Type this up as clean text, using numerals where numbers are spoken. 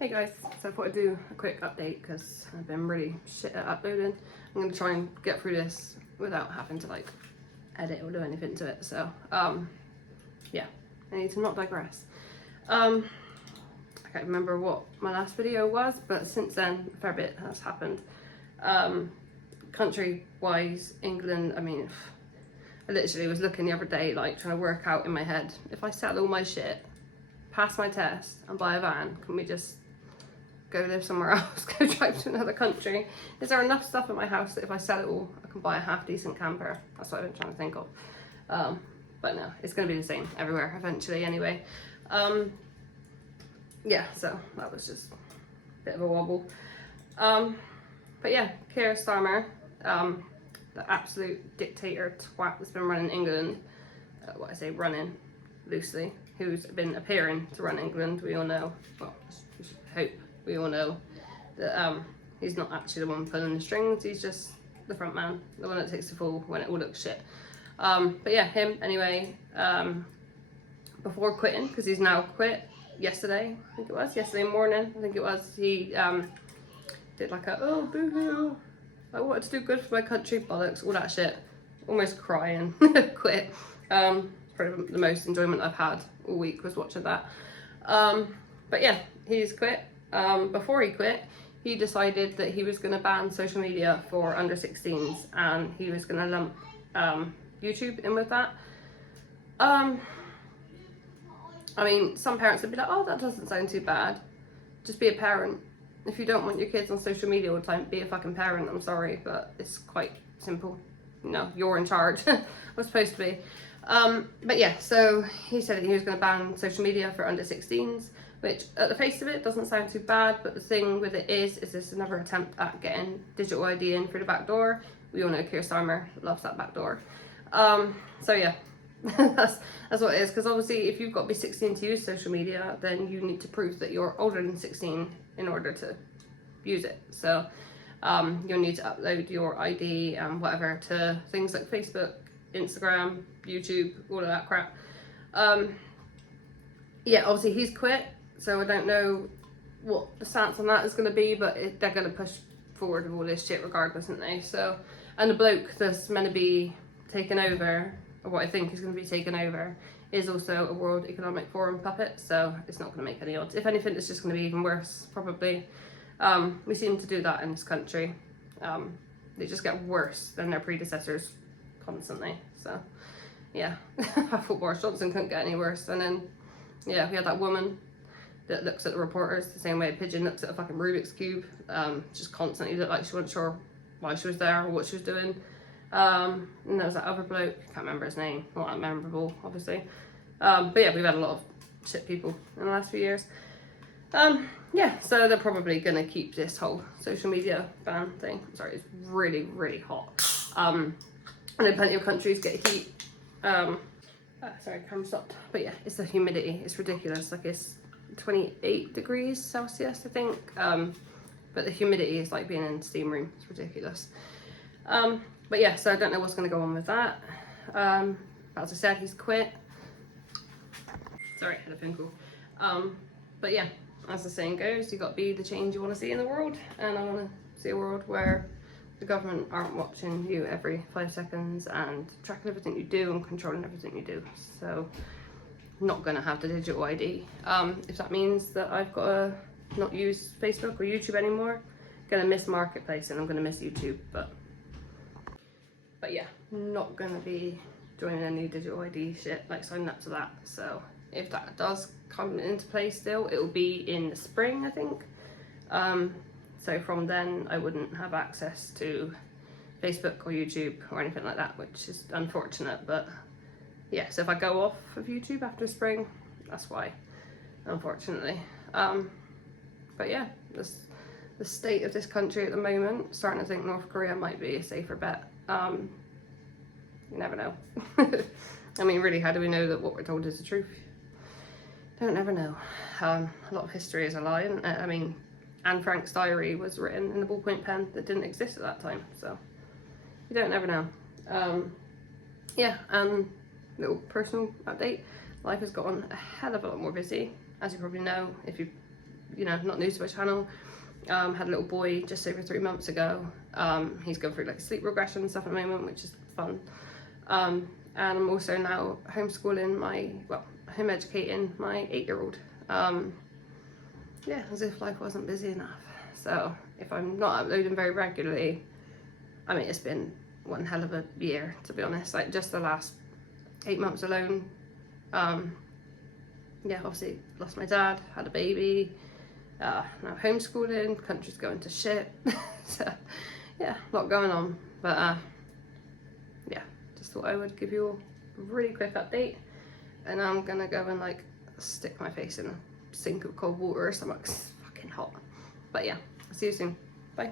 Hey guys, so I thought I'd do a quick update because I've been really shit at uploading. I'm going to try and get through this without having to like edit or do anything to it. So yeah, I need to not digress. I can't remember what my last video was, but since then a fair bit has happened. Country wise, England, I mean, I literally was looking the other day like trying to work out in my head, if I sell all my shit, pass my test and buy a van, can we just go live somewhere else, go drive to another country? Is there enough stuff in my house that if I sell it all, I can buy a half decent camper? That's what I've been trying to think of. But no, it's going to be the same everywhere eventually anyway. Yeah, so that was just a bit of a wobble. But yeah, Keir Starmer, the absolute dictator twat that's been running England, what I say running loosely, who's been appearing to run England, we all know, well, we should hope we all know that he's not actually the one pulling the strings, he's just the front man, the one that takes the fall when it all looks shit. But yeah, him anyway, before quitting, because he's now quit yesterday, I think it was, yesterday morning, I think it was, he did like a, oh boo-hoo, I wanted to do good for my country, bollocks, all that shit, almost crying, quit. Probably the most enjoyment I've had all week was watching that. But yeah, he's quit. Before he quit, he decided that he was going to ban social media for under 16s and he was going to lump YouTube in with that. I mean, some parents would be like, oh, that doesn't sound too bad. Just be a parent. If you don't want your kids on social media all the time, be a fucking parent. I'm sorry, but it's quite simple. You know, you're in charge. We're supposed to be. But yeah, so he said he was going to ban social media for under 16s, which at the face of it doesn't sound too bad, but the thing with it is this another attempt at getting digital ID in through the back door. We all know Keir Starmer loves that back door. So yeah, that's what it is, because obviously if you've got to be 16 to use social media, then you need to prove that you're older than 16 in order to use it. So you'll need to upload your ID and whatever to things like Facebook, Instagram, YouTube, all of that crap. Yeah, obviously he's quit, so I don't know what the stance on that is going to be, but they're going to push forward with all this shit regardless, aren't they? So, and the bloke that's meant to be taken over, or what I think is going to be taken over, is also a World Economic Forum puppet, so it's not going to make any odds. If anything, it's just going to be even worse, probably. We seem to do that in this country. They just get worse than their predecessors constantly. So yeah, I thought Boris Johnson couldn't get any worse. And then yeah, we had that woman that looks at the reporters the same way a pigeon looks at a fucking Rubik's Cube. Just constantly looked like she wasn't sure why she was there or what she was doing. And there was that other bloke, can't remember his name, not that memorable obviously. But yeah, we've had a lot of shit people in the last few years. Yeah, so they're probably gonna keep this whole social media ban thing. Sorry, it's really, really hot. I know plenty of countries get heat. Sorry, camera stopped. But yeah, it's the humidity. It's ridiculous. Like it's 28 degrees Celsius, I think. But the humidity is like being in a steam room. It's ridiculous. But yeah, so I don't know what's going to go on with that. As I said, he's quit. Sorry, I had a phone call. But yeah, as the saying goes, you got to be the change you want to see in the world. And I want to see a world where the government aren't watching you every 5 seconds and tracking everything you do and controlling everything you do. So not going to have the digital ID. If that means that I've got to not use Facebook or YouTube anymore, I'm going to miss Marketplace and I'm going to miss YouTube. But yeah, not going to be joining any digital ID shit, like signing up to that. So if that does come into play still, it will be in the spring, I think. So from then I wouldn't have access to Facebook or YouTube or anything like that, which is unfortunate. But yeah, so if I go off of YouTube after spring, that's why, unfortunately. But yeah, the state of this country at the moment, starting to think North Korea might be a safer bet. You never know. I mean, really, how do we know that what we're told is the truth? Don't ever know. A lot of history is a lie, isn't it? I mean, Anne Frank's diary was written in a ballpoint pen that didn't exist at that time, so you don't ever know. Yeah, and little personal update. Life has gotten a hell of a lot more busy, as you probably know if you you know, not new to my channel. Had a little boy just over 3 months ago. He's going through like sleep regression and stuff at the moment, which is fun. And I'm also now homeschooling home educating my 8-year-old. Yeah, as if life wasn't busy enough. So if I'm not uploading very regularly, I mean, it's been one hell of a year, to be honest. Like just the last 8 months alone. Yeah, obviously lost my dad, had a baby, now homeschooling, country's going to shit. So yeah, a lot going on. But yeah, just thought I would give you a really quick update. And I'm gonna go and like stick my face in a sink of cold water or something, 'cause it's fucking hot. But yeah, see you soon. Bye.